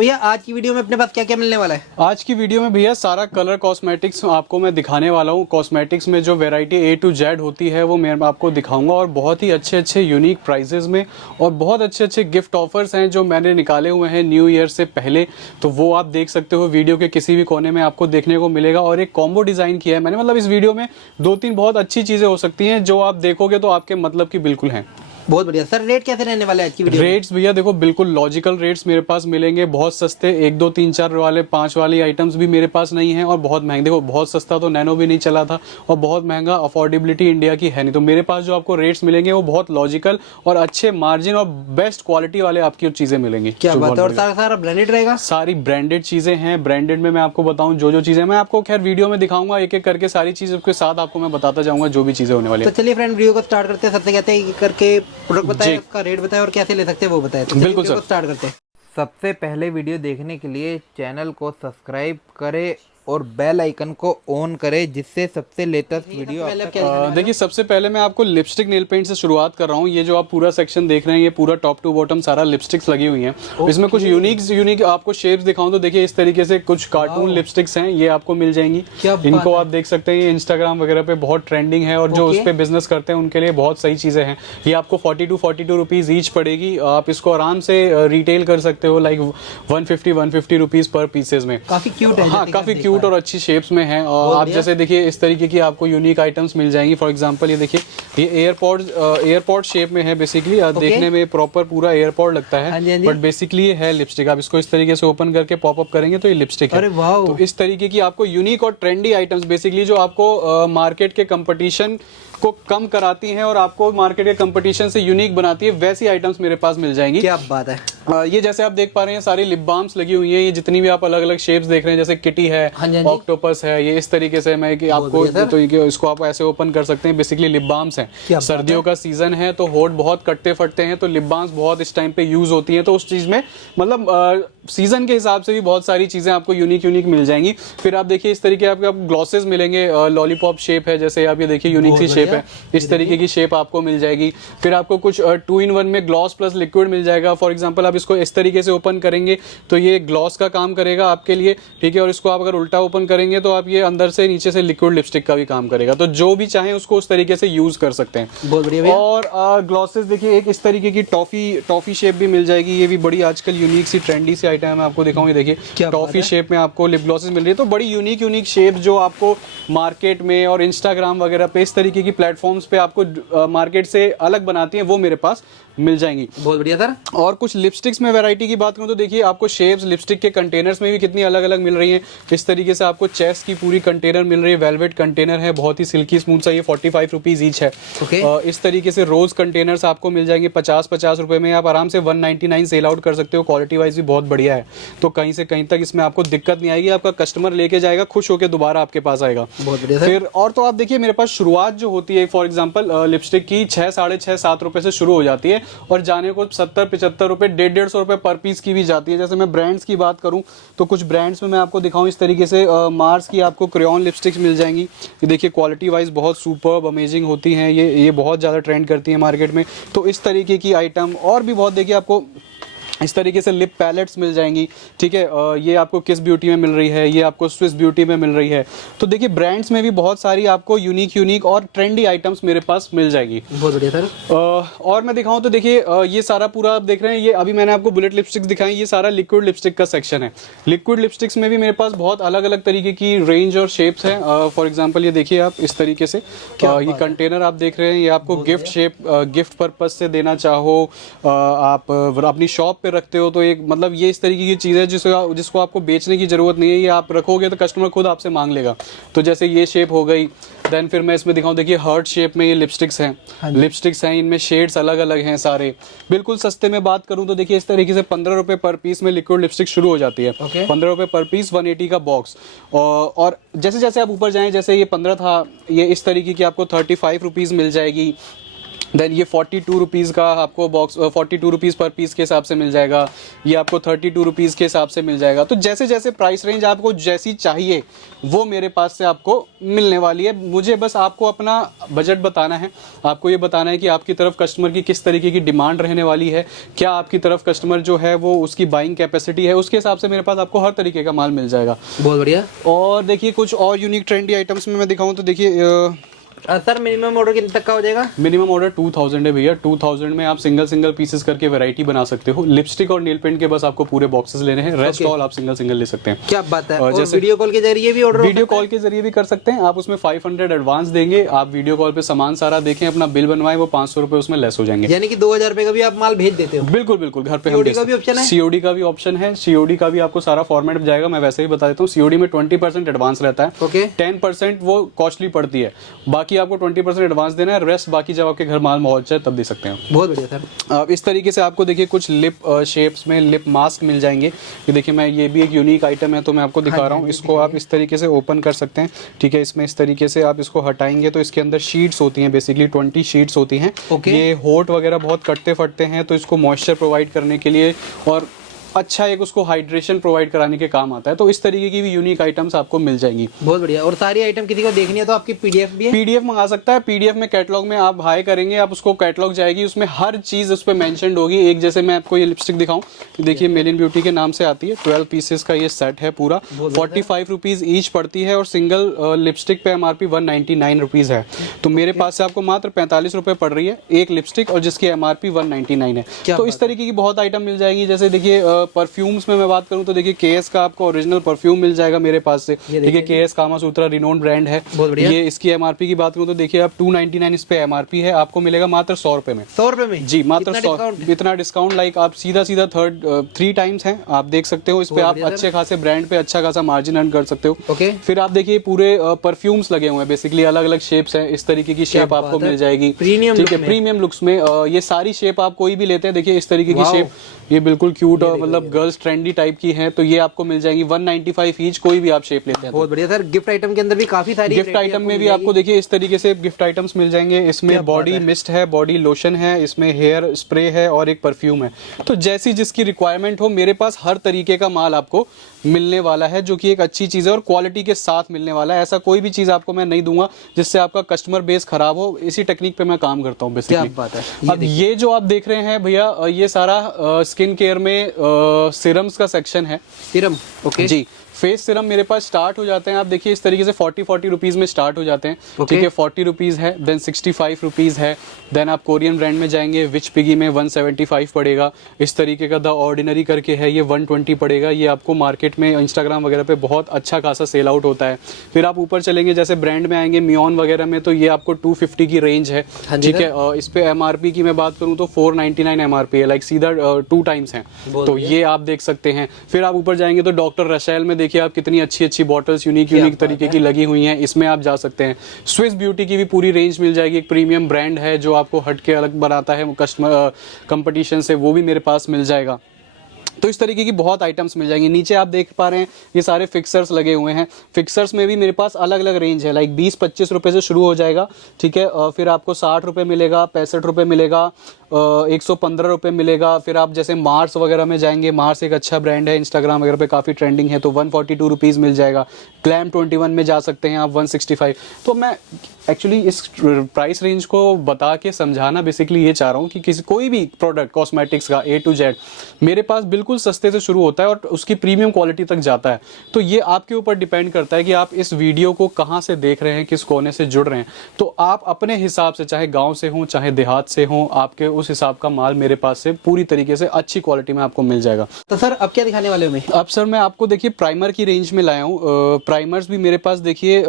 भैया आज की वीडियो में अपने पास क्या क्या मिलने वाला है? आज की वीडियो में भैया सारा कलर कॉस्मेटिक्स आपको मैं दिखाने वाला हूँ। कॉस्मेटिक्स में जो वैरायटी A to Z होती है वो मैं आपको दिखाऊंगा, और बहुत ही अच्छे अच्छे यूनिक प्राइजेस में, और बहुत अच्छे अच्छे गिफ्ट ऑफर्स हैं जो मैंने निकाले हुए हैं न्यू ईयर से पहले। तो वो आप देख सकते हो, वीडियो के किसी भी कोने में आपको देखने को मिलेगा। और एक कॉम्बो डिज़ाइन किया है मैंने, मतलब इस वीडियो में 2-3 बहुत अच्छी चीज़ें हो सकती हैं जो आप देखोगे तो आपके मतलब की बिल्कुल हैं। बहुत बढ़िया सर। रेट कैसे रहने वाले हैं आज की वीडियो? रेट्स भैया देखो बिल्कुल लॉजिकल रेट्स मेरे पास मिलेंगे, बहुत सस्ते। 1, 2, 3, 4 वाले 5 वाली आइटम्स भी मेरे पास नहीं है, और बहुत महंगे। देखो बहुत सस्ता तो नैनो भी नहीं चला था, और बहुत महंगा अफोर्डेबिलिटी इंडिया की है नहीं। तो मेरे पास जो आपको रेट्स मिलेंगे वो बहुत लॉजिकल और अच्छे मार्जिन और बेस्ट क्वालिटी वाले आपकी चीजें मिलेंगी। क्या बात है। और सारा ब्रांडेड रहेगा? सारी ब्रांडेड चीजें हैं। ब्रांडेड में मैं आपको बताऊं जो जो चीजें मैं आपको खैर वीडियो में दिखाऊंगा, एक एक करके सारी चीजों के साथ आपको मैं बताता जाऊंगा जो भी चीजें होने वाली है। तो चलिए फ्रेंड वीडियो को स्टार्ट करते हैं। सबसे कहते हैं करके प्रोडक्ट बताएं, उसका रेट बताएं और कैसे ले सकते हैं वो बताएं। तो बिल्कुल सर, स्टार्ट करते हैं। सबसे पहले वीडियो देखने के लिए चैनल को सब्सक्राइब करें और बेल आइकन को ऑन करें, जिससे सबसे लेटेस्ट वीडियो देखिए सबसे पहले मैं आपको लिपस्टिक नेल पेंट से शुरुआत कर रहा हूँ। ये जो आप पूरा सेक्शन देख रहे हैं ये पूरा टॉप टू बॉटम सारा लिपस्टिक्स लगी हुई हैं। इसमें कुछ यूनिक आपको शेप्स दिखाऊं तो देखिए इस तरीके से कुछ कार्टून लिपस्टिक्स हैं, ये आपको मिल जाएंगी। इनको आप देख सकते हैं, ये इंस्टाग्राम वगैरह पे बहुत ट्रेंडिंग है, और जो उस पर बिजनेस करते हैं उनके लिए बहुत सही चीजें हैं। ये आपको 42 रुपीज ईच पड़ेगी। आप इसको आराम से रिटेल कर सकते हो लाइक 150 रुपीज पर पीसेज में। काफी क्यूट है। हाँ काफी क्यूट और अच्छी शेप्स में है। और आप जैसे देखिए इस तरीके की आपको यूनिक आइटम्स मिल जाएंगी। फॉर एग्जांपल ये देखिए, ये एयरपोर्ट शेप में है बेसिकली। देखने में प्रॉपर पूरा एयरपोर्ट लगता है, बट बेसिकली ये है लिपस्टिक। आप इसको इस तरीके से ओपन करके पॉप अप करेंगे तो ये लिपस्टिक है। अरे वाह। तो इस तरीके की आपको यूनिक और ट्रेंडी आइटम्स बेसिकली जो आपको मार्केट के कंपटीशन को कम कराती हैं और आपको मार्केट के कंपटीशन से यूनिक बनाती है, वैसी आइटम्स मेरे पास मिल जाएंगी। क्या बात है। ये जैसे आप देख पा रहे हैं सारी लिप बाम्स लगी हुई हैं। ये जितनी भी आप अलग अलग शेप्स देख रहे हैं, जैसे किटी है, ऑक्टोपस है, ये इस तरीके से मैं कि आपको तो इसको आप ऐसे ओपन कर सकते हैं। बेसिकली लिप बाम्स हैं। सर्दियों का सीजन है तो होठ बहुत कटते फटते हैं, तो लिप बाम्स बहुत इस टाइम पे यूज होती हैं। तो उस चीज में मतलब सीजन के हिसाब से भी बहुत सारी चीजें आपको यूनिक मिल जाएंगी। फिर आप देखिए इस तरीके आपको ग्लॉसेस मिलेंगे। लॉलीपॉप शेप है, जैसे आप ये देखिए यूनिक सी शेप है, इस तरीके की शेप आपको मिल जाएगी। फिर आपको कुछ 2-in-1 में ग्लॉस प्लस लिक्विड मिल जाएगा। फॉर एग्जांपल आप इसको इस तरीके से ओपन करेंगे तो ये ग्लॉस का काम करेगा आपके लिए, ठीक है। और इसको आप अगर उल्टा ओपन करेंगे तो आप ये अंदर से नीचे से लिक्विड लिपस्टिक का भी काम करेगा। तो जो भी चाहे उसको उस तरीके से यूज कर सकते हैं। बहुत बढ़िया। और ग्लॉसेस देखिए एक इस तरीके की टॉफी शेप भी मिल जाएगी। ये भी बड़ी आजकल यूनिक सी ट्रेंडी सी आइटम है, आपको दिखाऊंगी। देखिए टॉफी शेप में आपको लिप ग्लॉसेस मिल रही है। तो बड़ी यूनिक शेप जो आपको मार्केट में और इंस्टाग्राम वगैरह पे इस तरीके की प्लेटफॉर्म्स पे आपको मार्केट से अलग बनाती हैं, वो मेरे पास मिल जाएंगी। बहुत बढ़िया सर। और कुछ लिपस्टिक्स में वैरायटी की बात करूं तो देखिए आपको शेप्स लिपस्टिक के कंटेनर्स में भी कितनी अलग अलग मिल रही हैं। इस तरीके से आपको चेस्ट की पूरी कंटेनर मिल रही है, वेलवेट कंटेनर है, बहुत ही सिल्की स्मूथ सा। ये 45 रुपीज ईच है। इस तरीके से रोज कंटेनर्स आपको मिल जाएंगे 50 रुपए में। आप आराम से 199 सेल आउट कर सकते हो। क्वालिटी वाइज भी बहुत बढ़िया है, तो कहीं से कहीं तक इसमें आपको दिक्कत नहीं आएगी। आपका कस्टमर लेके जाएगा, खुश होकर दोबारा आपके पास आएगा। बहुत बढ़िया। फिर और तो आप देखिए मेरे पास शुरुआत जो होती है फॉर एग्जांपल लिपस्टिक की 6, 6.5, 7 रुपए से शुरू हो जाती है, और जाने को 70-75 रुपए, 150 रुपए पर पीस की भी जाती है। जैसे मैं ब्रांड्स की बात करूं तो कुछ ब्रांड्स में मैं आपको दिखाऊं, इस तरीके से मार्स की आपको क्रेयॉन लिपस्टिक्स मिल जाएंगी। ये देखिए क्वालिटी वाइज बहुत सुपर्ब अमेजिंग होती हैं। ये बहुत ज़्यादा ट्रेंड करती है मार्केट में। तो इस तरीके की आइटम और भी बहुत देखिए आपको इस तरीके से लिप पैलेट्स मिल जाएंगी, ठीक है। ये आपको किस ब्यूटी में मिल रही है, ये आपको स्विस ब्यूटी में मिल रही है। तो देखिए ब्रांड्स में भी बहुत सारी आपको यूनिक और ट्रेंडी आइटम्स मेरे पास मिल जाएगी। बहुत बढ़िया सर। और मैं दिखाऊं तो देखिए ये सारा पूरा आप देख रहे हैं, ये अभी मैंने आपको बुलेट लिपस्टिक्स दिखाई, ये सारा लिक्विड लिपस्टिक का सेक्शन है। लिक्विड लिपस्टिक्स में भी मेरे पास बहुत अलग अलग तरीके की रेंज और शेप्स हैं। फॉर एग्जाम्पल ये देखिए आप इस तरीके से ये कंटेनर आप देख रहे हैं, ये आपको गिफ्ट पर्पज से देना चाहो, आप अपनी शॉप रखते हो तो एक मतलब ये इस तरीके की चीज है जिसको आपको बेचने की जरूरत नहीं है। ये आप रखोगे तो कस्टमर खुद आपसे मांग लेगा। तो जैसे ये शेप हो गई। देन फिर मैं इसमें दिखाऊं, देखिए हार्ट शेप में ये लिपस्टिक्स हैं। इनमें शेड्स अलग अलग हैं सारे। बिल्कुल सस्ते में बात करूं तो देखिए इस तरीके से 15 रुपए पर पीस में लिक्विड लिपस्टिक शुरू हो जाती है। 15 रुपए पर पीस, 180 का बॉक्स। और जैसे जैसे आप ऊपर जाएं, जैसे ये 15 था, ये इस तरीके की आपको 35 रुपीज मिल जाएगी। देन ये 42 रुपीज़ का आपको बॉक्स 42 रुपीज़ पर पीस के हिसाब से मिल जाएगा, ये आपको 32 रुपीज़ के हिसाब से मिल जाएगा। तो जैसे जैसे प्राइस रेंज आपको जैसी चाहिए वो मेरे पास से आपको मिलने वाली है। मुझे बस आपको अपना बजट बताना है, आपको ये बताना है कि आपकी तरफ कस्टमर की किस तरीके की डिमांड रहने वाली है, क्या आपकी तरफ कस्टमर जो है वो उसकी बाइंग कैपेसिटी है, उसके हिसाब से मेरे पास आपको हर तरीके का माल मिल जाएगा। बहुत बढ़िया। और देखिए कुछ और यूनिक ट्रेंडी आइटम्स में मैं दिखाऊँ तो देखिए सर मिनिमम ऑर्डर कितने तक का हो जाएगा? मिनिमम ऑर्डर 2000 है भैया। 2000 में आप सिंगल पीसेस करके वैरायटी बना सकते हो। लिपस्टिक और नेल पेंट के बस आपको पूरे बॉक्सेस लेने हैं, रेस्ट ऑल आप सिंगल ले सकते हैं। क्या बात है। और जैसे वीडियो कॉल के जरिए भी ऑर्डर, वीडियो कॉल के जरिए भी कर सकते हैं आप। उसमें 500 एडवांस देंगे, आप वीडियो कॉल पे सामान सारा देखें, अपना बिल बनवाएं, वो 500 रुपए उसमें लेस हो जाएंगे। यानी कि 2000 रुपए का भी आप माल भेज देते हो? बिल्कुल बिल्कुल, घर पे सीओडी का भी ऑप्शन है? सीओडी का भी ऑप्शन है, सीओडी का भी आपको सारा फॉर्मेट जाएगा। मैं वैसे ही बता देता हूँ, सीओडी में 20% एडवांस रहता है। ओके। 10% वो कॉस्टली पड़ती है, बाकी आपको 20% एडवांस देना है, रेस्ट बाकी जब आपके घर माल पहुंच जाए तब दे सकते हैं। बहुत बढ़िया सर। अब इस तरीके से आपको देखिए कुछ लिप शेप्स में लिप मास्क मिल जाएंगे। ये देखिए, मैं ये भी एक यूनिक आइटम है तो मैं आपको दिखा रहा हूँ। इसको आप इस तरीके से ओपन कर सकते हैं, ठीक है। इसमें इस तरीके से आप इसको हटाएंगे तो इसके अंदर शीट्स होती हैं, बेसिकली 20 शीट्स होती हैं। ये होठ वगैरह बहुत कटते फटते हैं तो इसको मॉइस्चर प्रोवाइड करने के लिए और अच्छा एक उसको हाइड्रेशन प्रोवाइड कराने के काम आता है। तो इस तरीके की भी यूनिक आइटम्स आपको मिल जाएंगी। बहुत बढ़िया। और सारी आइटम किसी को देखनी है तो आपकी पीडीएफ भी है? पीडीएफ मंगा सकता है। पीडीएफ में कैटलॉग में आप हाई करेंगे, आप उसको कैटलॉग जाएगी, उसमें हर चीज उस पर मेंशन्ड होगी। एक जैसे मैं आपको ये लिपस्टिक दिखाऊं, देखिए मेलिन ब्यूटी के नाम से आती है। 12 पीसेस का ये सेट है पूरा, 45 रुपीज ईच पड़ती है और सिंगल लिपस्टिक पे एमआरपी 199 रुपीज है। तो मेरे पास से आपको मात्र 45 रुपए पड़ रही है एक लिपस्टिक, और जिसकी एमआरपी 199 है। तो इस तरीके की बहुत आइटम मिल जाएगी। जैसे देखिए परफ्यूम्स में मैं बात करूं तो देखिए केएस का आपको ओरिजिनल परफ्यूम मिल जाएगा मेरे पास से। देखिए केएस कामासूत्रा रिनोन्ड ब्रांड है ये। इसकी एमआरपी की बात करूं तो देखिए आप 299 इस पे एमआरपी है, आपको मिलेगा मात्र 100 रुपए में। 100 रुपए में? जी, मात्र 100। इतना डिस्काउंट, लाइक आप सीधा 3 टाइम्स है, आप देख सकते हो। इस पे आप अच्छे खासे ब्रांड पे अच्छा खासा मार्जिन अर्न कर सकते हो। फिर आप देखिए पूरे परफ्यूम्स लगे हुए हैं, बेसिकली अलग अलग शेप्स है। इस तरीके की शेप आपको मिल जाएगी, ठीक है, प्रीमियम लुक्स में। ये सारी शेप आप कोई भी लेते हैं, देखिए इस तरीके की शेप, ये बिल्कुल क्यूट और मतलब गर्ल्स ट्रेंडी टाइप की है, तो ये आपको मिल जाएगी 195 ईच, कोई भी आप शेप लेते हैं। बहुत बढ़िया सर। गिफ्ट आइटम के अंदर भी काफी सारी गिफ्ट आइटम में भी आपको देखिए इस तरीके से गिफ्ट आइटम्स मिल जाएंगे। इसमें बॉडी मिस्ट है, बॉडी लोशन है, इसमें हेयर स्प्रे है और एक परफ्यूम है। तो जैसी जिसकी रिक्वायरमेंट हो, मेरे पास हर तरीके का माल आपको मिलने वाला है, जो कि एक अच्छी चीज है और क्वालिटी के साथ मिलने वाला है। ऐसा कोई भी चीज आपको मैं नहीं दूंगा जिससे आपका कस्टमर बेस खराब हो। इसी टेक्निक पे मैं काम करता हूँ बेसिकली। क्या बात है। अब ये जो आप देख रहे हैं भैया, ये सारा स्किन केयर में सीरम्स का सेक्शन है। सीरम, ओके जी। फेस सीरम मेरे पास स्टार्ट हो जाते हैं, आप देखिए इस तरीके से 40 रुपीज में स्टार्ट हो जाते हैं, ठीक है। 40 रुपीज है, देन 65 रुपीज है, देन आप कोरियन ब्रांड में जाएंगे, विच पिगी में 175 पड़ेगा। इस तरीके का द ऑर्डिनरी करके है, ये 120 पड़ेगा। ये आपको मार्केट में इंस्टाग्राम वगैरह पे बहुत अच्छा खासा सेल आउट होता है। फिर आप ऊपर चलेंगे, जैसे ब्रांड में आएंगे मियोन वगैरह में, तो ये आपको 250 की रेंज है, ठीक है। इस पे एमआरपी की मैं बात करूँ तो 499 एमआरपी है, लाइक सीधा 2 टाइम्स है, तो ये आप देख सकते हैं। फिर आप ऊपर जाएंगे तो डॉक्टर रशेल में देखिए आप कितनी अच्छी अच्छी बॉटल्स यूनिक तरीके की लगी हुई हैं, इसमें आप जा सकते हैं। स्विस ब्यूटी की भी पूरी रेंज मिल जाएगी, एक प्रीमियम ब्रांड है जो आपको हट के अलग बनाता है कस्टमर कंपटीशन से, वो भी मेरे पास मिल जाएगा। तो इस तरीके की बहुत आइटम्स मिल जाएंगे। नीचे आप देख पा रहे हैं ये सारे फिक्सर्स लगे हुए हैं। फिक्सर्स में भी मेरे पास अलग अलग रेंज है, लाइक 20-25 रुपए से शुरू हो जाएगा, ठीक है। फिर आपको 60 रुपए मिलेगा, 65 रुपए मिलेगा, 115 रुपए मिलेगा। फिर आप जैसे मार्स वगैरह में जाएंगे, मार्स एक अच्छा ब्रांड है, इंस्टाग्राम वगैरह पे काफ़ी ट्रेंडिंग है, तो 142 रुपीज़ मिल जाएगा। ग्लैम 21 में जा सकते हैं आप, 165। तो मैं एक्चुअली इस प्राइस रेंज को बता के समझाना बेसिकली ये चाह रहा हूँ कि किसी कोई भी प्रोडक्ट कॉस्मेटिक्स का A to Z मेरे पास बिल्कुल सस्ते से शुरू होता है और उसकी प्रीमियम क्वालिटी तक जाता है। तो ये आपके ऊपर डिपेंड करता है कि आप इस वीडियो को कहाँ से देख रहे हैं, किस कोने से जुड़ रहे हैं। तो आप अपने हिसाब से, चाहे गाँव से हों चाहे देहात से हों, आपके उस हिसाब का माल मेरे पास से पूरी तरीके से अच्छी क्वालिटी में आपको मिल जाएगा। तो सर अब क्या दिखाने वाले हो? मैं अब सर मैं आपको देखिए प्राइमर की रेंज में लाया हूँ। प्राइमर्स भी मेरे पास देखिए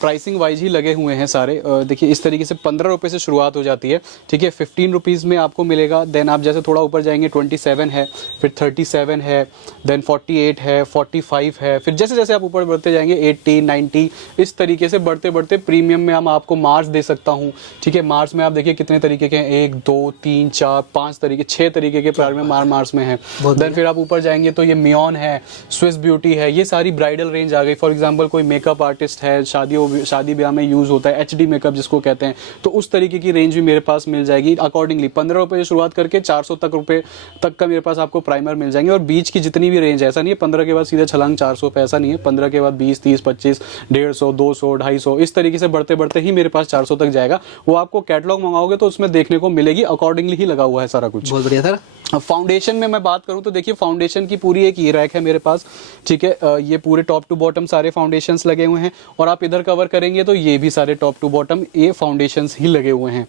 प्राइसिंग वाइज ही लगे हुए हैं सारे। देखिए इस तरीके से 15 रुपये से शुरुआत हो जाती है, ठीक है। 15 रुपीज़ में आपको मिलेगा। देन आप जैसे थोड़ा ऊपर जाएंगे 27 है, फिर 37 है, देन 48 है, 45 है। फिर जैसे जैसे आप ऊपर बढ़ते जाएंगे 80, 90, इस तरीके से बढ़ते बढ़ते प्रीमियम में हम आपको मार्स दे सकता हूँ, ठीक है। मार्स में आप देखिए कितने तरीके के हैं, 1, 2, 3, 4, 5 तरीके, 6 तरीके के प्राइस में मार्स में है। देन फिर आप ऊपर जाएंगे तो ये मियोन है, स्विस ब्यूटी है, ये सारी ब्राइडल रेंज आ गई। फॉर एग्जाम्पल कोई मेकअप आर्टिस्ट है, शादियों जो शादी ब्याह में यूज़ होता है, HD मेकअप जिसको कहते हैं, तो उस तरीके की रेंज भी मेरे पास मिल जाएगी अकॉर्डिंगली। 15 रुपये से शुरुआत करके 400 रुपये तक का मेरे पास आपको प्राइमर मिल जाएंगे। और बीच की जितनी भी रेंज है, ऐसा नहीं है 15 के बाद सीधे छलांग 400 पे, ऐसा नहीं है। 15 के बाद 20, 30, 25, 150, 200, 250 इस तरीके से बढ़ते बढ़ते ही मेरे पास 400 तक जाएगा। वो आपको कैटलॉग मंगाओगे तो उसमें देखने को मिलेगी, अकॉर्डिंगली ही लगा हुआ है सारा कुछ। बहुत बढ़िया सर। फाउंडेशन में मैं बात करूं तो देखिए फाउंडेशन की पूरी एक ये रैक है मेरे पास, ठीक है। ये पूरे टॉप टू बॉटम सारे फाउंडेशंस लगे हुए हैं, और आप इधर कवर करेंगे तो ये भी सारे टॉप टू बॉटम ये फाउंडेशंस ही लगे हुए हैं।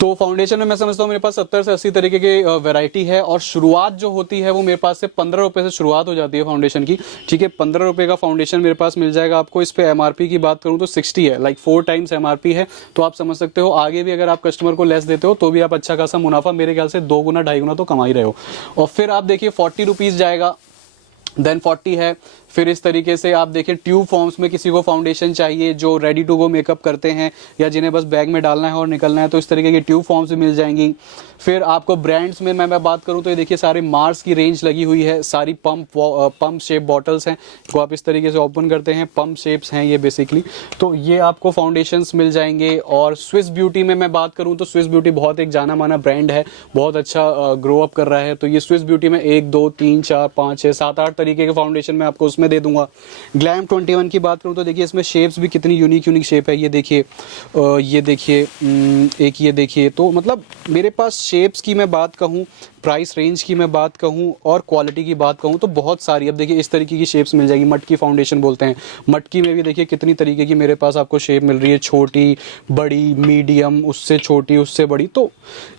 तो फाउंडेशन में मैं समझता हूँ मेरे पास 70 से 80 तरीके की वैरायटी है, और शुरुआत जो होती है वो मेरे पास से 15 रुपये से शुरुआत हो जाती है फाउंडेशन की, ठीक है। 15 रुपये का फाउंडेशन मेरे पास मिल जाएगा आपको। इस पे MRP की बात करूँ तो 60 है, लाइक 4 टाइम्स MRP है। तो आप समझ सकते हो आगे भी अगर आप कस्टमर को लेस देते हो तो भी आप अच्छा खासा मुनाफा, मेरे ख्याल से 2 गुना 2.5 गुना तो कमा ही रहे हो। और फिर आप देखिए 40 रुपीज़ जाएगा, देन 40 है। फिर इस तरीके से आप देखिए ट्यूब फॉर्म्स में किसी को फाउंडेशन चाहिए जो रेडी टू गो मेकअप करते हैं, या जिन्हें बस बैग में डालना है और निकलना है, तो इस तरीके की ट्यूब फॉर्म्स भी मिल जाएंगी। फिर आपको ब्रांड्स में मैं बात करूं तो ये देखिए सारे मार्स की रेंज लगी हुई है, सारी पंप शेप बॉटल्स हैं, को आप इस तरीके से ओपन करते हैं, पंप शेप्स हैं ये बेसिकली। तो ये आपको फाउंडेशंस मिल जाएंगे। और स्विस ब्यूटी में मैं बात करूं तो स्विस ब्यूटी बहुत एक जाना माना ब्रांड है, बहुत अच्छा ग्रो अप कर रहा है। तो ये स्विस ब्यूटी में 1, 2, 3, 4, 5, 6, 7, 8 तरीके के फाउंडेशन मैं आपको उसमें दे दूंगा। ग्लैम 21 की बात करूं तो देखिए इसमें शेप्स भी कितनी यूनिक शेप है, ये देखिए एक ये देखिए। तो मतलब मेरे पास शेप्स की मैं बात कहूं, प्राइस रेंज की मैं बात कहूं, और क्वालिटी की बात कहूं तो बहुत सारी। अब देखिए इस तरीके की शेप्स मिल जाएगी, मटकी फाउंडेशन बोलते हैं, मटकी में भी देखिए कितनी तरीके की मेरे पास आपको शेप मिल रही है, छोटी, बड़ी, मीडियम, उससे छोटी, उससे बड़ी। तो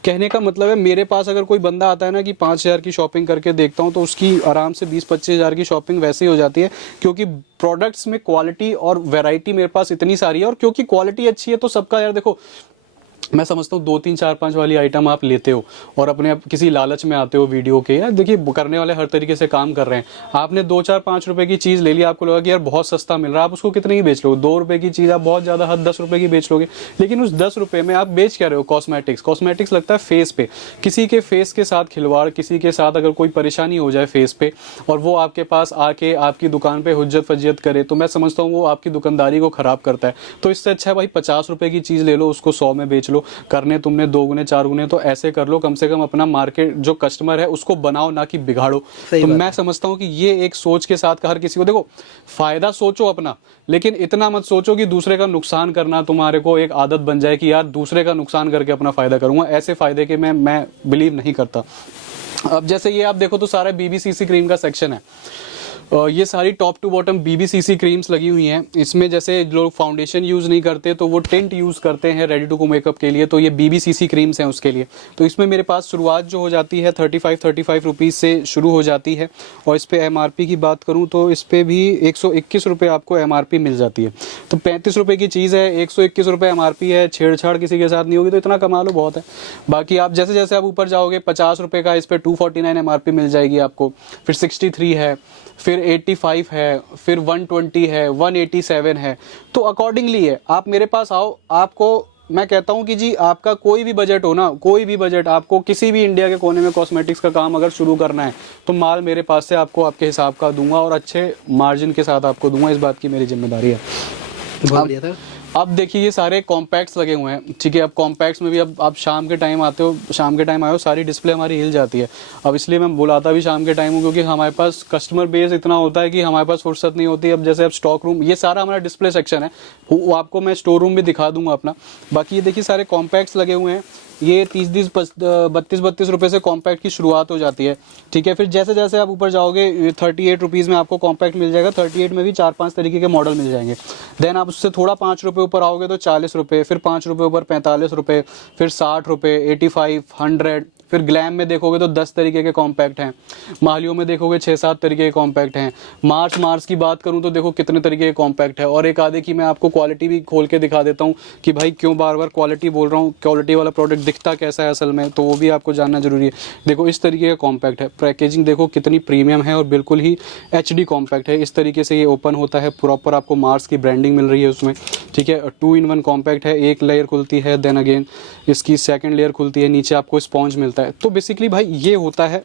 कहने का मतलब है मेरे पास अगर कोई बंदा आता है ना कि 5,000 की शॉपिंग करके देखता हूं, तो उसकी आराम से 20-25 हज़ार की शॉपिंग वैसे ही हो जाती है, क्योंकि प्रोडक्ट्स में क्वालिटी और वैरायटी मेरे पास इतनी सारी है। और क्योंकि क्वालिटी अच्छी है तो सबका यार देखो, मैं समझता हूँ 2, 3, 4, 5 वाली आइटम आप लेते हो और अपने किसी लालच में आते हो वीडियो के, यार देखिए करने वाले हर तरीके से काम कर रहे हैं। आपने 2, 4, 5 रुपए की चीज़ ले ली, आपको लगा कि यार बहुत सस्ता मिल रहा है, आप उसको कितने की बेच लोगे? 2 रुपए की चीज़ आप बहुत ज़्यादा हद 10 रुपए की बेच लोगे, लेकिन उस 10 रुपए में आप बेच क्या रहे हो? कॉस्मेटिक्स लगता है फेस पे। किसी के फेस के साथ खिलवाड़, किसी के साथ अगर कोई परेशानी हो जाए फेस पे और वो आपके पास आके आपकी दुकान पे हुज्जत फजियत करे, तो मैं समझता हूँ वो आपकी दुकानदारी को खराब करता है। तो इससे अच्छा है भाई 50 रुपए की चीज़ ले लो, उसको 100 में बेच लो। करने तुमने 2 गुने 4 गुने तो ऐसे कर लो, कम से कम अपना मार्केट जो कस्टमर है उसको बनाओ, ना कि बिगाड़ो। तो मैं समझता हूँ कि ये एक सोच के साथ हर किसी को, देखो फायदा सोचो अपना, लेकिन इतना मत सोचो कि दूसरे का नुकसान करना तुम्हारे को एक आदत बन जाए कि यार दूसरे का नुकसान करके अपना फायदा करूंगा। ऐसे फायदे के मैं बिलीव नहीं करता। अब जैसे ये आप देखो तो सारा BBCC क्रीम का सेक्शन है। ये सारी top to bottom BBCC creams लगी हुई हैं। इसमें जैसे लोग फाउंडेशन यूज़ नहीं करते तो वो टिंट यूज़ करते हैं रेडी टू गो मेकअप के लिए, तो ये BBCC क्रीम्स हैं उसके लिए। तो इसमें मेरे पास शुरुआत जो हो जाती है 35 रुपीज़ से शुरू हो जाती है। और इस पर MRP की बात करूँ तो इस पर भी 121 रुपये आपको MRP मिल जाती है। तो 35 रुपये की चीज़ है, 121 रुपये MRP है। छेड़छाड़ किसी के साथ नहीं होगी तो इतना कमा लो, बहुत है। बाकी आप जैसे जैसे आप ऊपर जाओगे 50 रुपये का इस पर 249 MRP मिल जाएगी आपको। फिर 63 है, फिर 85 है, फिर 120 है, 187 है। तो अकॉर्डिंगली है, आप मेरे पास आओ। आपको मैं कहता हूं कि जी आपका कोई भी बजट हो ना, कोई भी बजट, आपको किसी भी इंडिया के कोने में कॉस्मेटिक्स का काम अगर शुरू करना है तो माल मेरे पास से आपको आपके हिसाब का दूंगा और अच्छे मार्जिन के साथ आपको दूंगा। इस बात की मेरी जिम्मेदारी है। अब देखिए ये सारे कॉम्पैक्ट्स लगे हुए हैं, ठीक है। अब कॉम्पैक्ट्स में भी अब आप शाम के टाइम आते हो, शाम के टाइम आए हो, सारी डिस्प्ले हमारी हिल जाती है। अब इसलिए मैं बुलाता भी शाम के टाइम हूँ, क्योंकि हमारे पास कस्टमर बेस इतना होता है कि हमारे पास फुर्सत नहीं होती। अब जैसे अब स्टॉक रूम, ये सारा हमारा डिस्प्ले सेक्शन है, वो आपको मैं स्टोर रूम भी दिखा दूंगा अपना। बाकी ये देखिए सारे कॉम्पैक्ट्स लगे हुए हैं। ये 32 रुपये से कॉम्पैक्ट की शुरुआत हो जाती है, ठीक है। फिर जैसे जैसे आप ऊपर जाओगे 38 रुपीज़ में आपको कॉम्पैक्ट मिल जाएगा। 38 में भी 4-5 तरीके के मॉडल मिल जाएंगे। देन आप उससे थोड़ा 5 रुपये ऊपर आओगे तो 40 रुपये, फिर 5 रुपये ऊपर 45 रुपये, फिर 60 रुपये, 85, 100। फिर ग्लैम में देखोगे तो 10 तरीके के कॉम्पैक्ट हैं। मालियो में देखोगे 6-7 तरीके के कॉम्पैक्ट हैं। मार्स की बात करूं तो देखो कितने तरीके के कॉम्पैक्ट है। और एक आधे की मैं आपको क्वालिटी भी खोल के दिखा देता हूं कि भाई क्यों बार बार क्वालिटी बोल रहा हूं, क्वालिटी वाला प्रोडक्ट दिखता कैसा है असल में, तो वो भी आपको जानना जरूरी है। देखो इस तरीके का कॉम्पैक्ट है, पैकेजिंग देखो कितनी प्रीमियम है और बिल्कुल ही HD कॉम्पैक्ट है। इस तरीके से ये ओपन होता है, प्रॉपर आपको मार्स की ब्रांडिंग मिल रही है उसमें, ठीक है। 2-in-1 कॉम्पैक्ट है, एक लेयर खुलती है, देन अगेन इसकी सेकेंड लेयर खुलती है, नीचे आपको स्पॉन्ज मिलता है। तो बेसिकली भाई ये होता है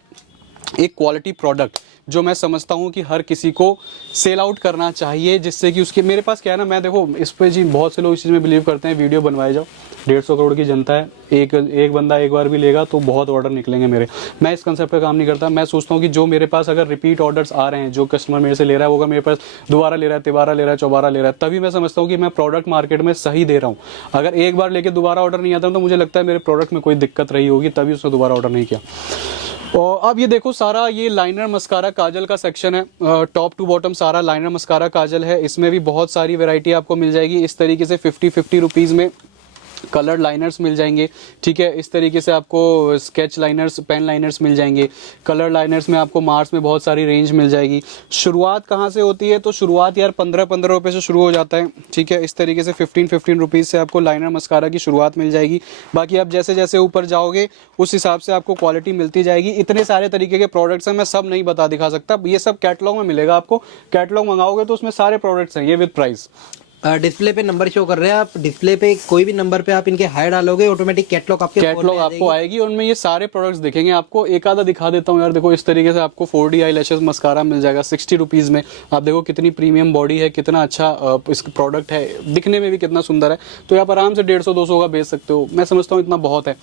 एक क्वालिटी प्रोडक्ट जो मैं समझता हूँ कि हर किसी को सेल आउट करना चाहिए, जिससे कि उसके मेरे पास क्या है ना, मैं देखो इस पे जी बहुत से लोग इस चीज़ में बिलीव करते हैं वीडियो बनवाए जाओ, 150 करोड़ की जनता है, एक बंदा एक बार भी लेगा तो बहुत ऑर्डर निकलेंगे मेरे। मैं इस कंसेप्ट पे काम नहीं करता। मैं सोचता हूँ कि जो मेरे पास अगर रिपीट ऑर्डर्स आ रहे हैं, जो कस्टमर मेरे से ले रहा है, वो अगर मेरे पास दोबारा ले रहा है, तिबारा ले रहा है, चौबारा ले रहा है, तभी मैं समझता हूँ कि मैं प्रोडक्ट मार्केट में सही दे रहा हूँ। अगर एक बार लेके दोबारा ऑर्डर नहीं आता तो मुझे लगता है मेरे प्रोडक्ट में कोई दिक्कत रही होगी, तभी उसने दोबारा ऑर्डर नहीं किया। और अब ये देखो सारा ये लाइनर मस्कारा काजल का सेक्शन है, टॉप टू बॉटम सारा लाइनर मस्कारा काजल है। इसमें भी बहुत सारी वैरायटी आपको मिल जाएगी। इस तरीके से 50 रुपीज़ में कलर लाइनर्स मिल जाएंगे, ठीक है। इस तरीके से आपको स्केच लाइनर्स, पेन लाइनर्स मिल जाएंगे। कलर लाइनर्स में आपको मार्स में बहुत सारी रेंज मिल जाएगी। शुरुआत कहाँ से होती है, तो शुरुआत यार 15 रुपए से शुरू हो जाता है, ठीक है। इस तरीके से 15 रुपीज़ से आपको लाइनर मस्कारा की शुरुआत मिल जाएगी। बाकी आप जैसे जैसे ऊपर जाओगे उस हिसाब से आपको क्वालिटी मिलती जाएगी। इतने सारे तरीके के प्रोडक्ट्स हैं, मैं सब नहीं बता दिखा सकता, ये सब कैटलॉग में मिलेगा आपको। कैटलॉग मंगाओगे तो उसमें सारे प्रोडक्ट्स हैं ये विद प्राइस। डिस्प्ले पे नंबर शो कर रहे हैं, आप डिस्प्ले पे कोई भी नंबर पे आप इनके हाई डालोगे, ऑटोमेटिक कैटलॉग आपको आएगी और उनमें ये सारे प्रोडक्ट्स दिखेंगे आपको। एक आधा दिखा देता हूँ यार, देखो इस तरीके से आपको 4D आई लैशेस मस्कारा मिल जाएगा 60 रुपीज़ में। आप देखो कितनी प्रीमियम बॉडी है, कितना अच्छा इसका प्रोडक्ट है, दिखने में भी कितना सुंदर है। तो आप आराम से 150-200 का बेच सकते हो, मैं समझता हूँ इतना बहुत है।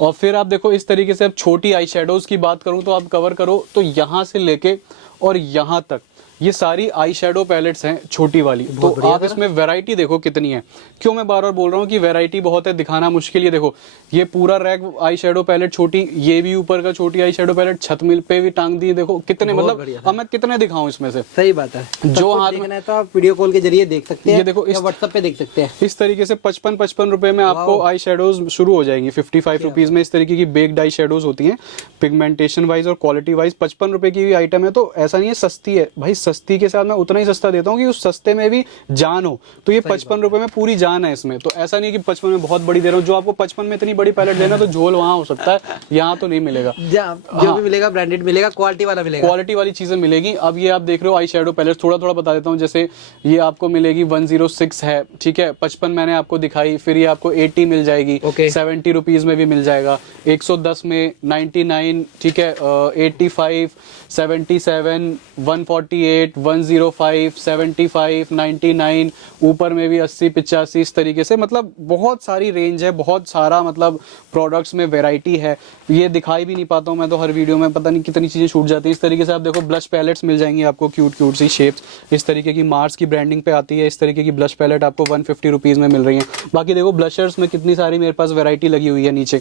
और फिर आप देखो इस तरीके से अब छोटी आई शेडोज़ की बात करूँ तो आप कवर करो तो यहाँ से लेके और यहाँ तक ये सारी आई शेडो पैलेट्स हैं छोटी वाली। तो आप इसमें वैरायटी देखो कितनी है। क्यों मैं बार बार बोल रहा हूँ कि वैरायटी बहुत है, दिखाना मुश्किल। ये देखो ये पूरा रैक आई शेडो पैलेट छोटी, ये भी ऊपर का छोटी आई शेडो पैलेट, छत मिल पे भी टांग दी। देखो कितने, मतलब अब मैं कितने दिखाऊं इसमें से। सही बात है, जो हाथ देखना है तो आप वीडियो कॉल के जरिए देख सकते हैं, ये देखो इस व्हाट्सएप पे देख सकते हैं। इस तरीके से 55 रुपए में आपको आई शेडोज शुरू हो जाएंगी। 55 रुपीज में इस तरीके की बेक्ड आई शेडोज होती हैं, पिगमेंटेशन वाइज और क्वालिटी वाइज। 55 रुपए की भी आइटम है, तो ऐसा नहीं है सस्ती है भाई, सस्ती के साथ मैं उतना ही सस्ता देता हूँ कि उस सस्ते में भी जान हो। तो ये 55 रुपए में पूरी जान है इसमें। तो ऐसा नहीं कि 55 में बहुत बड़ी दे रहा हूँ। जो आपको 55 में इतनी बड़ी पैलेट लेना तो झोल वहां हो सकता है, यहाँ तो नहीं मिलेगा। जो भी मिलेगा ब्रांडेड मिलेगा, क्वालिटी वाला मिलेगा, क्वालिटी वाली चीजें मिलेगी। अब ये आप देख रहे हो आई शेडो पैलेट, थोड़ा थोड़ा बता देता हूँ। जैसे ये आपको मिलेगी 106 है, ठीक है। 55 मैंने आपको दिखाई, फिर ये आपको 80 मिल जाएगी, 70 रुपीज में भी मिल जाएगा, 110 में 99, ठीक है, 85, 77, 148, 105, 75, 99, ऊपर में भी 80, 85, इस तरीके से। मतलब बहुत सारी रेंज है, बहुत सारा मतलब प्रोडक्ट्स में वैरायटी है। ये दिखाई भी नहीं पाता हूँ मैं तो हर वीडियो में, पता नहीं कितनी चीज़ें छूट जाती हैं। इस तरीके से आप देखो ब्लश पैलेट्स मिल जाएंगी आपको, क्यूट क्यूट सी शेप्स। इस तरीके की मार्स की ब्रांडिंग पे आती है, इस तरीके की ब्लश पैलेट आपको 150 रुपीज़ में मिल रही है। बाकी देखो ब्लशर्स में कितनी सारी मेरे पास वैरायटी लगी हुई है नीचे।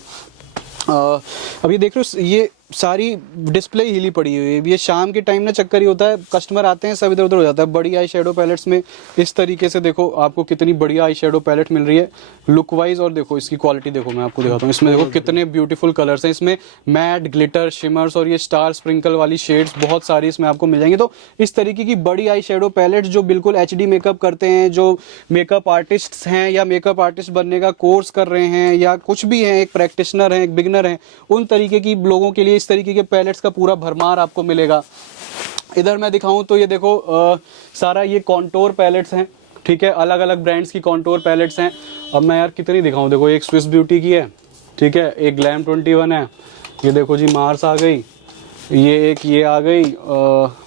अब ये देख रहे हो, ये सारी डिस्प्ले हिली पड़ी हुई है। ये शाम के टाइम ना चक्कर ही होता है, कस्टमर आते हैं सब इधर उधर हो जाता है। बड़ी आई शेडो पैलेट्स में इस तरीके से देखो आपको कितनी बढ़िया आई शेडो पैलेट मिल रही है लुक वाइज। और देखो इसकी क्वालिटी देखो, मैं आपको दिखाता हूँ। इसमें देखो कितने ब्यूटीफुल कलर्स हैं। इसमें मैट, ग्लिटर, शिमर्स और ये स्टार स्प्रिंकल वाली शेड्स बहुत सारी इसमें आपको मिल जाएंगी। तो इस तरीके की बड़ी आई शेडो पैलेट जो बिल्कुल HD मेकअप करते हैं, जो मेकअप आर्टिस्ट हैं या मेकअप आर्टिस्ट बनने का कोर्स कर रहे हैं या कुछ भी हैं, एक प्रैक्टिशनर हैं, एक बिगनर हैं, उन तरीके की लोगों के लिए इस तरीके के पैलेट्स का पूरा भरमार आपको मिलेगा। इधर मैं दिखाऊं तो ये देखो सारा ये कॉन्टोर पैलेट्स हैं, ठीक है। अलग अलग ब्रांड्स की कॉन्टोर पैलेट्स हैं। अब मैं यार कितनी दिखाऊं, देखो एक स्विस ब्यूटी की है, ठीक है, एक ग्लैम 21 है, ये देखो जी मार्स आ गई, ये आ गई,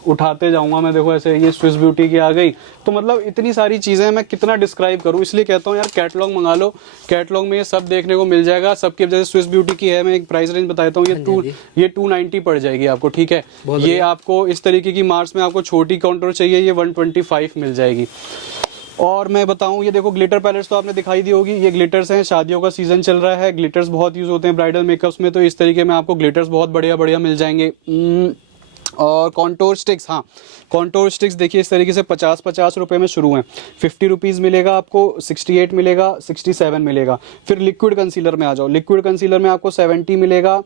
उठाते जाऊंगा मैं, देखो ऐसे ये स्विस ब्यूटी की आ गई। तो मतलब इतनी सारी चीज़ें मैं कितना डिस्क्राइब करूं, इसलिए कहता हूं यार कैटलॉग मंगा लो। कैटलॉग में ये सब देखने को मिल जाएगा सबके। जैसे स्विस ब्यूटी की है, मैं एक प्राइस रेंज बताता हूँ, ये 290 पड़ जाएगी आपको, ठीक है। ये आपको इस तरीके की मार्स में आपको छोटी काउंटर चाहिए, ये 125 मिल जाएगी। और मैं बताऊं, ये देखो ग्लिटर पैलेट्स तो आपने दिखाई दी होगी। ये ग्लिटर्स हैं, शादियों का सीजन चल रहा है, ग्लिटर्स बहुत यूज होते हैं ब्राइडल मेकअप्स में। तो इस तरीके में आपको ग्लिटर्स बहुत बढ़िया बढ़िया मिल जाएंगे। और कॉन्टोर स्टिक्स, हाँ कॉन्टोर स्टिक्स देखिए इस तरीके से 50 रुपए में शुरू हैं। 50 रुपीज़ मिलेगा आपको, 68 मिलेगा, 67 मिलेगा। फिर लिक्विड कंसीलर में आ जाओ, लिक्विड कंसीलर में आपको 70 मिलेगा,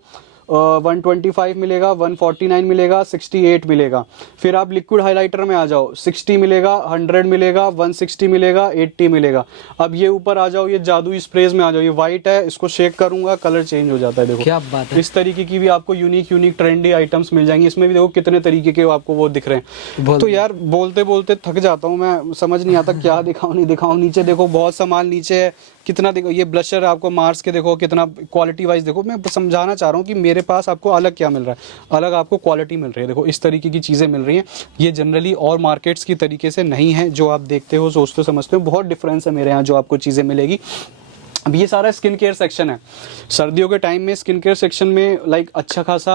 125 मिलेगा, 149 मिलेगा, 68 मिलेगा। फिर आप लिक्विड हाइलाइटर में आ जाओ, 60 मिलेगा, 100 मिलेगा, 160 मिलेगा, 80 मिलेगा। अब ये ऊपर आ जाओ, ये जादुई स्प्रेज में आ जाओ। ये वाइट है, इसको शेक करूंगा कलर चेंज हो जाता है, देखो क्या बात है। इस तरीके की भी आपको यूनिक ट्रेंडी आइटम्स मिल जाएंगी। इसमें भी देखो कितने तरीके के आपको वो दिख रहे हैं। तो यार बोलते बोलते थक जाता हूँ मैं, समझ नहीं आता क्या दिखाऊं नहीं दिखाऊं। नीचे देखो बहुत सामान नीचे है, कितना देखो ये ब्लशर आपको मार्स के, देखो कितना क्वालिटी वाइज। देखो मैं समझाना चाह रहा हूँ कि मेरे पास आपको अलग क्या मिल रहा है, अलग आपको क्वालिटी मिल रही है। देखो इस तरीके की चीज़ें मिल रही हैं, ये जनरली और मार्केट्स की तरीके से नहीं है जो आप देखते हो, सोचते समझते हो। बहुत डिफरेंस है मेरे यहाँ जो आपको चीज़ें मिलेगी। अब ये सारा स्किन केयर सेक्शन है। सर्दियों के टाइम में स्किन केयर सेक्शन में लाइक अच्छा खासा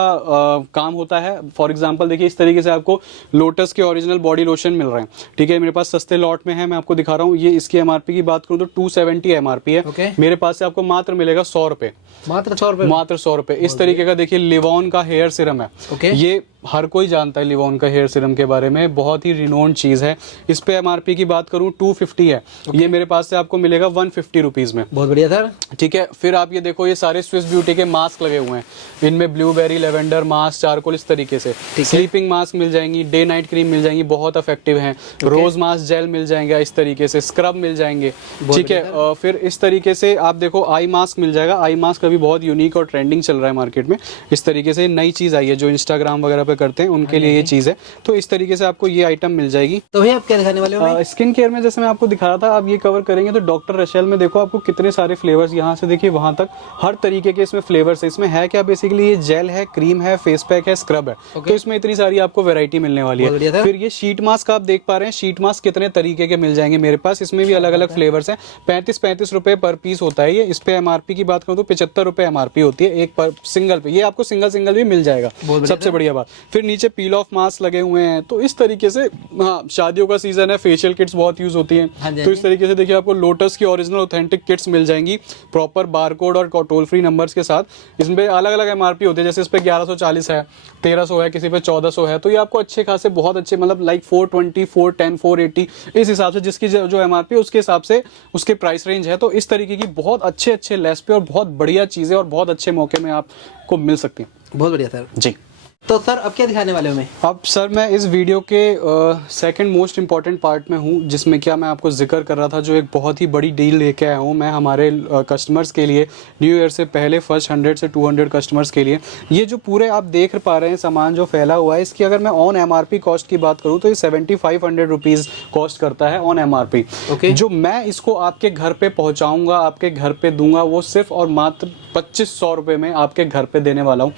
काम होता है। फॉर एग्जांपल देखिए इस तरीके से आपको लोटस के ओरिजिनल बॉडी लोशन मिल रहे हैं, ठीक है, मेरे पास सस्ते लॉट में है, मैं आपको दिखा रहा हूँ। ये इसकी एमआरपी की बात करूँ तो 270 एमआरपी है। मेरे पास से आपको मात्र मिलेगा 100 रुपए, मात्र 100 रुपए, मात्र 100 रुपए। इस तरीके का देखिए लिवॉन का हेयर सीरम है। ये हर कोई जानता है लिवॉन का हेयर सीरम के बारे में, बहुत ही रिनोन्ड चीज है। इस पे एमआरपी की बात करूं 250 है। ये मेरे पास से आपको मिलेगा 150 रुपीज में। बहुत बढ़िया सर, ठीक है। फिर आप ये देखो, ये सारे स्विस ब्यूटी के मास्क लगे हुए हैं, इनमें ब्लूबेरी, लेवेंडर मास्क, चारकोल, इस तरीके से। स्लीपिंग मास्क मिल जाएंगी, डे नाइट क्रीम मिल जाएंगी, बहुत इफेक्टिव हैं। रोज मास्क जेल मिल जाएंगे इस तरीके से, स्क्रब मिल जाएंगे, ठीक है। फिर इस तरीके से आप देखो आई मास्क मिल जाएगा। आई मास्क अभी बहुत यूनिक और ट्रेंडिंग चल रहा है मार्केट में। इस तरीके से नई चीज आई है, जो इंस्टाग्राम वगैरह पे करते हैं उनके लिए ये चीज है। तो इस तरीके से आपको ये आइटम मिल जाएगी। तो भैया आप क्या दिखाने वाले हो? स्किन केयर में जैसे मैं आपको दिखा रहा था, आप ये कवर करेंगे तो डॉक्टर रशेल में देखो आपको कितने सारे फ्लेवर्स, यहाँ से देखिए वहां तक हर तरीके के इसमें फ्लेवर्स है। इसमें है क्या, बेसिकली ये जेल है, क्रीम है, फेस पैक है, स्क्रब है। तो इसमें इतनी सारी आपको वैरायटी मिलने वाली है। फिर ये शीट मास्क आप देख पा रहे हैं, शीट मास्क कितने तरीके के मिल जाएंगे मेरे पास। इसमें भी अलग अलग फ्लेवर्स हैं। 35 रुपए पर पीस होता है ये। इस पे एमआरपी की बात करूँ तो 75 रुपए एमआरपी होती है एक पर सिंगल पे। ये आपको सिंगल भी मिल जाएगा, सबसे बढ़िया बात। फिर नीचे पील ऑफ मास्क लगे हुए हैं। तो इस तरीके से, हाँ शादियों का सीजन है, फेशियल किट्स बहुत यूज होती हैं। तो इस तरीके से देखिए आपको लोटस की ओरिजिनल ऑथेंटिक किट्स मिल जाएंगी, प्रॉपर बारकोड और टोल फ्री नंबर्स के साथ। इसमें अलग अलग एमआरपी होती है, जैसे इस पे 1140 है, 1300 है, किसी पे 1400 है। तो ये आपको अच्छे खासे, बहुत अच्छे, मतलब लाइक 420, 410, 480, इस हिसाब से जिसकी जो एमआरपी है उसके हिसाब से उसके प्राइस रेंज है। तो इस तरीके की बहुत अच्छे लेस पे और बहुत बढ़िया चीजें और बहुत अच्छे मौके में आपको मिल सकती है। बहुत बढ़िया सर जी। तो सर अब क्या दिखाने वाले हो? मैं अब सर मैं इस वीडियो के सेकंड मोस्ट इम्पॉर्टेंट पार्ट में हूँ, जिसमें क्या मैं आपको जिक्र कर रहा था, जो एक बहुत ही बड़ी डील लेके आया हूँ मैं हमारे कस्टमर्स के लिए, न्यू ईयर से पहले फर्स्ट 100 से 200 कस्टमर्स के लिए। ये जो पूरे आप देख पा रहे हैं सामान जो फैला हुआ है, इसकी अगर मैं ऑन एमआरपी कॉस्ट की बात करूँ तो ये 7500 रुपीज़ कॉस्ट करता है ऑन एमआरपी। जो मैं इसको आपके घर पे पहुँचाऊँगा, आपके घर पे दूंगा, वो सिर्फ और मात्र 2500 रुपये में आपके घर पे देने वाला हूँ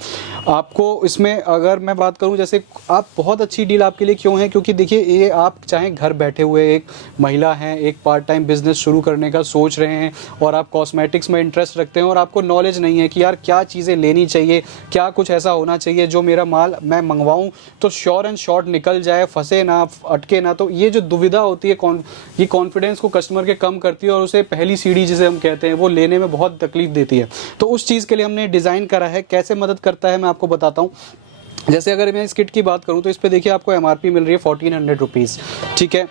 आपको। इसमें अगर मैं बात करूं, जैसे आप, बहुत अच्छी डील आपके लिए क्यों है, क्योंकि देखिए ये आप चाहे घर बैठे हुए एक महिला हैं, एक पार्ट टाइम बिजनेस शुरू करने का सोच रहे हैं और आप कॉस्मेटिक्स में इंटरेस्ट रखते हैं और आपको नॉलेज नहीं है कि यार क्या चीज़ें लेनी चाहिए, क्या कुछ ऐसा होना चाहिए जो मेरा माल मैं मंगवाऊं तो श्योर एंड शॉर्ट निकल जाए, फंसे ना, अटके ना। तो ये जो दुविधा होती है, ये कॉन्फिडेंस को कस्टमर के कम करती है और उसे पहली सीढ़ी जिसे हम कहते हैं वो लेने में बहुत तकलीफ देती है। तो उस चीज़ के लिए हमने डिज़ाइन करा है। कैसे मदद करता है मैं आपको बताता हूँ। जैसे अगर मैं इस किट की बात करूं तो इस पे देखिए आपको एमआरपी मिल रही है 1400 रुपीज़, ठीक है।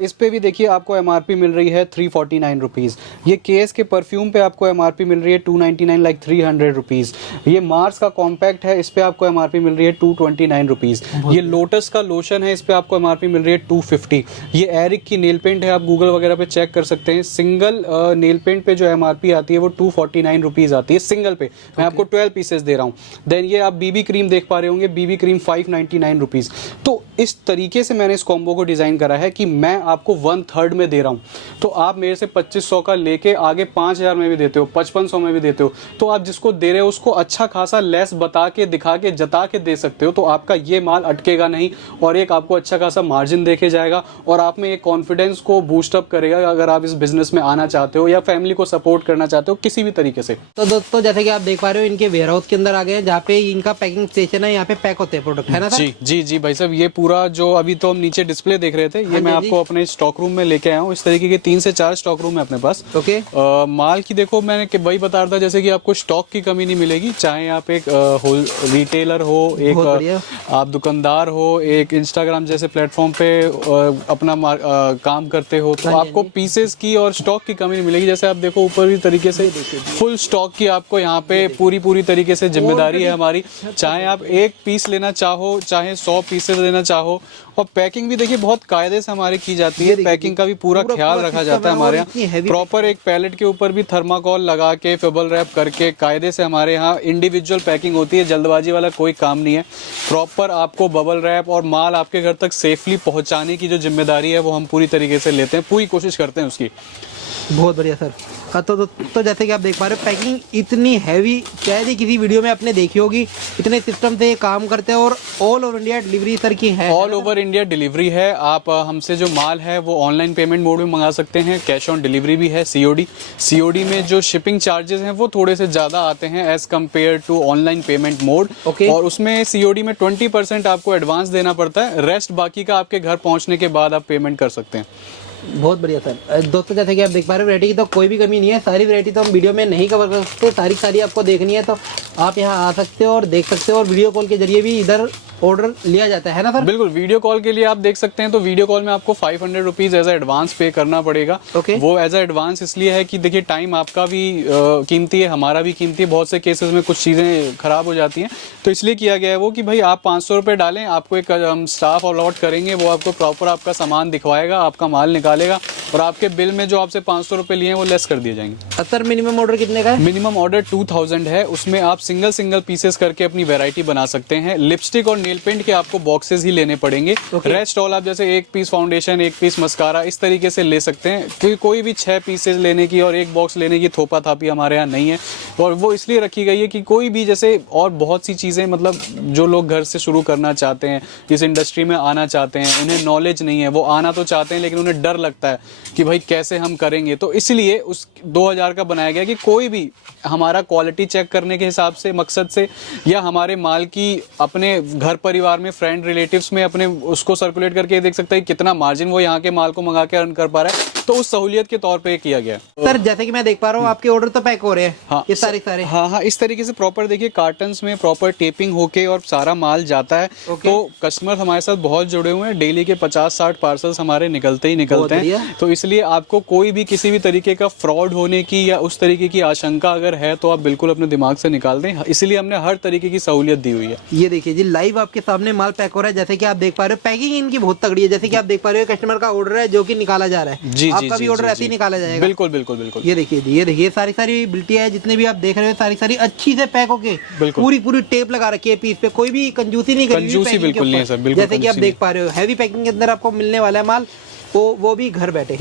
इस पे भी देखिए आपको एमआरपी मिल रही है 349 रुपीज़। ये केएस के परफ्यूम पे आपको एमआरपी मिल रही है 299 लाइक 300 रुपीज़। ये मार्स का कॉम्पैक्ट है, इस पे आपको एमआरपी मिल रही है 229 रुपीज़। ये लोटस का लोशन है, इस पे आपको एमआरपी मिल रही है 250। ये एरिक की नेल पेंट है, आप गूगल वगैरह पे चेक कर सकते हैं। सिंगल नेल पेंट पे जो एमआरपी आती है वो 249 रुपीज़ आती है सिंगल पे। मैं आपको 12 पीसेस दे रहा हूँ। देन ये आप बीबी क्रीम देख पा रहे होंगे, बीबी क्रीम 599 रुपीज़। तो इस तरीके से मैंने इस कॉम्बो को डिज़ाइन करा है कि मैं आपको 1/3 में दे रहा हूँ। तो आप मेरे से 2500 का लेके आगे 5000 में भी देते हो, 5500 में भी देते हो, तो आप जिसको दे रहे हो उसको अच्छा खासा लेस बता के, दिखा के, जता के दे सकते हो। तो आपका ये माल अटकेगा नहीं और एक आपको अच्छा खासा मार्जिन देखे जाएगा और आप में एक कॉन्फिडेंस को बूस्टअप करेगा अगर आप इस बिजनेस में आना चाहते हो या फैमिली को सपोर्ट करना चाहते हो किसी भी तरीके से। तो दोस्तों जैसे कि आप देख पा रहे हो, इनके वेयर हाउस के अंदर आ गए हैं, जहाँ पे इनका पैकिंग स्टेशन है, यहाँ पे पैक होते हैं प्रोडक्ट, है ना सर? जी भाई साहब, ये पूरा जो अभी तो हम नीचे डिस्प्ले देख रहे थे, ये मैं आपको अपने स्टॉक रूम में लेके आया हूँ। इस तरीके के 3 से 4 स्टॉक रूम है अपने पास। माल की देखो, मैंने वही बता रहा था जैसे कि आपको स्टॉक की कमी नहीं मिलेगी, चाहे आप एक रिटेलर हो, एक आप दुकानदार हो, एक इंस्टाग्राम जैसे प्लेटफॉर्म पे अपना काम करते हो, तो आपको पीसेस की और स्टॉक की कमी नहीं मिलेगी। जैसे आप देखो ऊपर भी तरीके से फुल स्टॉक की आपको यहाँ पे पूरी तरीके से जिम्मेदारी है हमारी। चाहे आप एक पीस लेना चाहो, चाहे 100 पीसेस लेना चाहो, और पैकिंग भी देखिए बहुत कायदे से हमारे की जाती है, पैकिंग का भी पूरा ख्याल रखा जाता है हमारे यहाँ। प्रॉपर एक पैलेट के ऊपर भी थर्माकोल लगा के फेबल रैप करके कायदे से हमारे यहाँ इंडिविजुअल पैकिंग होती है। जल्दबाजी वाला कोई काम नहीं है, प्रॉपर आपको बबल रैप और माल आपके घर तक सेफली पहुंचाने की जो जिम्मेदारी है वो हम पूरी तरीके से लेते हैं, पूरी कोशिश करते हैं उसकी। बहुत बढ़िया सर। तो जैसे कि आप देख पा रहे हो पैकिंग इतनी हैवी शायद ही किसी वीडियो में आपने देखी होगी, इतने सिस्टम से ये काम करते हैं और all over India delivery sir की है। ऑल ओवर इंडिया डिलीवरी है। आप हमसे जो माल है वो ऑनलाइन पेमेंट मोड में मंगा सकते हैं, कैश ऑन डिलीवरी भी है, सीओडी में जो शिपिंग चार्जेस हैं वो थोड़े से ज़्यादा आते हैं as compare to online payment mode. और उसमें सीओडी में 20% आपको एडवांस देना पड़ता है, रेस्ट बाकी का आपके घर पहुँचने के बाद आप पेमेंट कर सकते हैं। बहुत बढ़िया सर। दोस्तों जैसे कि आप देख पा रहे हो वैरायटी की तो कोई भी कमी नहीं है, सारी वैरायटी तो हम वीडियो में नहीं कवर कर सकते, सारी आपको देखनी है तो आप यहाँ आ सकते हो और देख सकते हो, और वीडियो कॉल के जरिए भी इधर ऑर्डर लिया जाता है ना सर? बिल्कुल, वीडियो कॉल के लिए आप देख सकते हैं तो वीडियो कॉल में आपको 500 रुपीज एज एडवांस पे करना पड़ेगा। वो एज एडवांस इसलिए है कि देखिए टाइम आपका भी कीमती है, हमारा भी कीमती है, बहुत से केसेस में कुछ चीज़ें खराब हो जाती हैं, तो इसलिए किया गया है वो कि भाई आप 500 रुपये डालें, आपको एक हम स्टाफ अलॉट करेंगे, वो आपको प्रॉपर आपका सामान दिखवाएगा, आपका माल निकालेगा और आपके बिल में जो आपसे 500 रुपये लिए हैं वो लेस कर दिए जाएंगे। सर मिनिमम ऑर्डर कितने का है? मिनिमम ऑर्डर 2000 है, उसमें आप सिंगल पीसेस करके अपनी वैरायटी बना सकते हैं। लिपस्टिक और नेल पेंट के आपको बॉक्सेस ही लेने पड़ेंगे। रेस्ट ऑल आप जैसे एक पीस फाउंडेशन, एक पीस मस्कारा, इस तरीके से ले सकते हैं, क्योंकि कोई भी 6 पीसेस लेने की और एक बॉक्स लेने की थोपा थापी हमारे यहाँ नहीं है। और वो इसलिए रखी गई है कि कोई भी जैसे और बहुत सी चीज़ें मतलब जो लोग घर से शुरू करना चाहते हैं, इस इंडस्ट्री में आना चाहते हैं, उन्हें नॉलेज नहीं है, वो आना तो चाहते हैं लेकिन उन्हें डर लगता है कि भाई कैसे हम करेंगे, तो इसलिए उस 2000 का बनाया गया कि कोई भी हमारा क्वालिटी चेक करने के हिसाब से, मकसद से, या हमारे माल की अपने घर परिवार में, फ्रेंड रिलेटिव्स में अपने उसको सर्कुलेट करके देख सकता है कितना मार्जिन वो यहाँ के माल को मंगा के अर्न कर पा रहा है, तो उस सहूलियत के तौर पे किया गया। सर जैसे कि मैं देख पा रहा हूँ आपके ऑर्डर तो पैक हो रहे हैं। हाँ, ये सारे हाँ, इस तरीके से प्रॉपर देखिए कार्टन्स में प्रॉपर टेपिंग होके और सारा माल जाता है। तो कस्टमर हमारे साथ बहुत जुड़े हुए हैं, डेली के 50-60 पार्सल्स हमारे निकलते हैं, तो इसलिए आपको कोई भी किसी भी तरीके का फ्रॉड होने की या उस तरीके की आशंका अगर है तो आप बिल्कुल अपने दिमाग से निकाल दें, इसलिए हमने हर तरीके की सहूलियत दी हुई है। ये देखिए जी लाइव आपके सामने माल पैक हो रहा है, जैसे कि आप देख पा रहे हो पैकिंग इनकी बहुत तगड़ी है। जैसे कि आप देख पा रहे हो कस्टमर का ऑर्डर है जो कि निकाला जा रहा है, जी, आपका भी ऑर्डर ऐसे ही निकाला जाएगा। बिल्कुल बिल्कुल बिल्कुल। ये देखिए जी, ये देखिए सारी बिल्टियां है जितने भी आप देख रहे हो, सारी अच्छी से पैक होके पूरी टेप लगा रखी है पीस पे, कोई भी कंजूसी नहीं करी हुई बिल्कुल नहीं है सर, बिल्कुल। जैसे कि आप देख पा रहे हो हैवी पैकिंग के अंदर आपको मिलने वाला है माल, वो भी घर बैठे।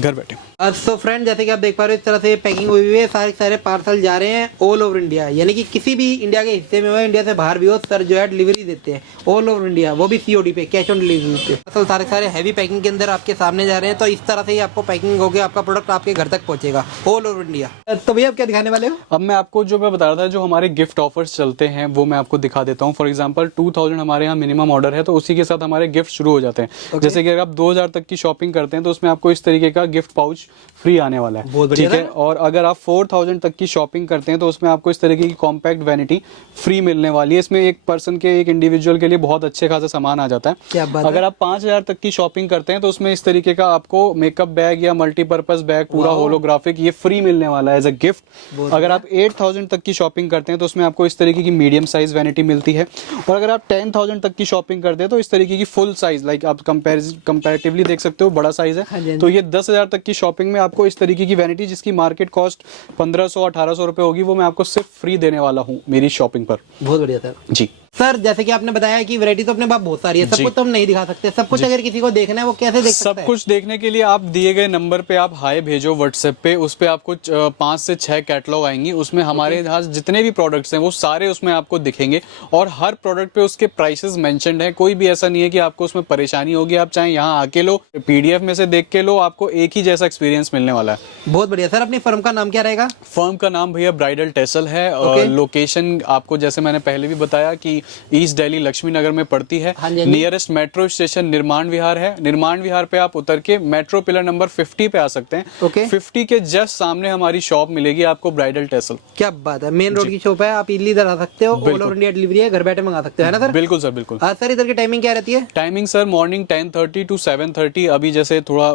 सो फ्रेंड जैसे कि आप देख पा रहे हो इस तरह से पैकिंग हुई है, सारे पार्सल जा रहे हैं ऑल ओवर इंडिया, यानी कि किसी भी इंडिया के हिस्से में हो, इंडिया से बाहर भी हो, सर जो है डिलीवरी देते हैं ऑल ओवर इंडिया, वो भी सीओडी पे, कैश ऑन डिलीवरी पे। तो सारे हैवी पैकिंग के अंदर आपके सामने जा रहे हैं, तो इस तरह से ही आपको पैकिंग होकर आपका प्रोडक्ट आपके घर तक पहुंचेगा ऑल ओवर इंडिया। तो भैया आप क्या दिखाने वाले हो? अब मैं आपको जो मैं बता रहा था, जो हमारे गिफ्ट ऑफर्स चलते हैं वो मैं आपको दिखा देता हूँ। फॉर एग्जाम्पल 2000 हमारे यहाँ मिनिमम ऑर्डर है, तो उसी के साथ हमारे गिफ्ट शुरू हो जाते हैं। जैसे कि अगर आप 2000 तक की शॉपिंग करते हैं तो उसमें आपको इस तरीके का गिफ्ट पाउच फ्री आने वाला है, ठीक है। और अगर आप 4000 तक की शॉपिंग करते हैं तो उसमें आपको इस तरीके की कॉम्पैक्ट वैनिटी फ्री मिलने वाली है। इसमें एक पर्सन के, एक इंडिविजुअल के लिए बहुत अच्छे खासा सामान आ जाता है। अगर आप 5000 तक की शॉपिंग करते हैं तो उसमें इस तरीके का आपको मेकअप बैग या मल्टीपर्पज बैग पूरा होलोग्राफिक ये फ्री मिलने वाला है एज अ गिफ्ट। अगर आप 8000 तक की शॉपिंग करते हैं तो उसमें आपको इस तरीके की मीडियम साइज वैनिटी मिलती है। और अगर आप 10000 तक की शॉपिंग करते हैं तो इस तरीके की फुल साइज, लाइक आप कंपैरेटिवली देख सकते हो बड़ा साइज है, तो ये 10,000 तक की शॉपिंग में आपको इस तरीके की वैनिटी जिसकी मार्केट कॉस्ट 1500-1800 रुपए होगी, वो मैं आपको सिर्फ फ्री देने वाला हूँ मेरी शॉपिंग पर। बहुत बढ़िया सर जी। सर जैसे कि आपने बताया कि वैरायटी तो अपने पास बहुत सारी है, सब कुछ तो हम नहीं दिखा सकते, सब कुछ अगर किसी को देखना है वो कैसे देख सकता है? सब कुछ देखने के लिए आप दिए गए नंबर पे आप हाई भेजो व्हाट्सएप पे, उस पे आपको 5 से 6 कैटलॉग आएंगी, उसमें हमारे यहाँ जितने भी प्रोडक्ट्स हैं वो सारे उसमें आपको दिखेंगे और हर प्रोडक्ट पे उसके प्राइसेस मेंशन्ड है। कोई भी ऐसा नहीं है कि आपको उसमें परेशानी होगी, आप चाहे यहाँ आके लो, पीडीएफ में से देख के लो, आपको एक ही जैसा एक्सपीरियंस मिलने वाला है। बहुत बढ़िया सर। अपनी फर्म का नाम क्या रहेगा? फर्म का नाम भैया ब्राइडल टेसल है। लोकेशन आपको जैसे मैंने पहले भी बताया कि ईस्ट दिल्ली लक्ष्मी नगर में पड़ती है। नियरेस्ट मेट्रो स्टेशन निर्माण विहार है। निर्माण विहार पे आप उतर के मेट्रो पिलर नंबर 50 पे आ सकते हैं। 50 के जस्ट सामने हमारी शॉप मिलेगी आपको, ब्राइडल टेसल। क्या बात है, मेन रोड की शॉप है, आप इधर आ सकते हो, ऑल ओवर इंडिया डिलीवरी है, घर बैठे मंगा सकते हो, है ना सर? बिल्कुल सर, बिल्कुल। सर इधर की टाइमिंग क्या रहती है? Timing sir morning 10:30 to 7:30। अभी जैसे थोड़ा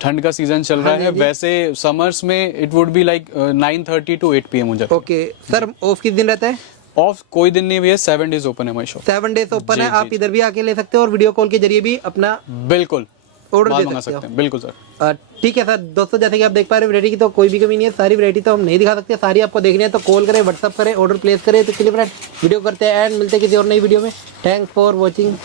ठंड का सीजन चल रहा है, वैसे समर्स में it would be like 9:30 to 8 PM। Okay sir, of किस दिन रहता है? ऑफ कोई दिन नहीं भैया, 7 डेज ओपन है हमारी शॉप। 7 डेज ओपन है, आप इधर भी आके ले सकते हो और वीडियो कॉल के जरिए भी अपना बिल्कुल ऑर्डर माल दे मंगा सकते हो। हैं। बिल्कुल सर। ठीक है सर। दोस्तों जैसे कि आप देख पा रहे हैं वैरायटी की तो कोई भी कमी नहीं है, सारी वैरायटी तो हम नहीं दिखा सकते, सारी आपको देखनी है तो कॉल करें, व्हाट्सअप करें, ऑर्डर प्लेस करें। तो चलिए फ्रेंड वीडियो करते हैं एंड मिलते हैं किसी और नई वीडियो में। Thanks for watching.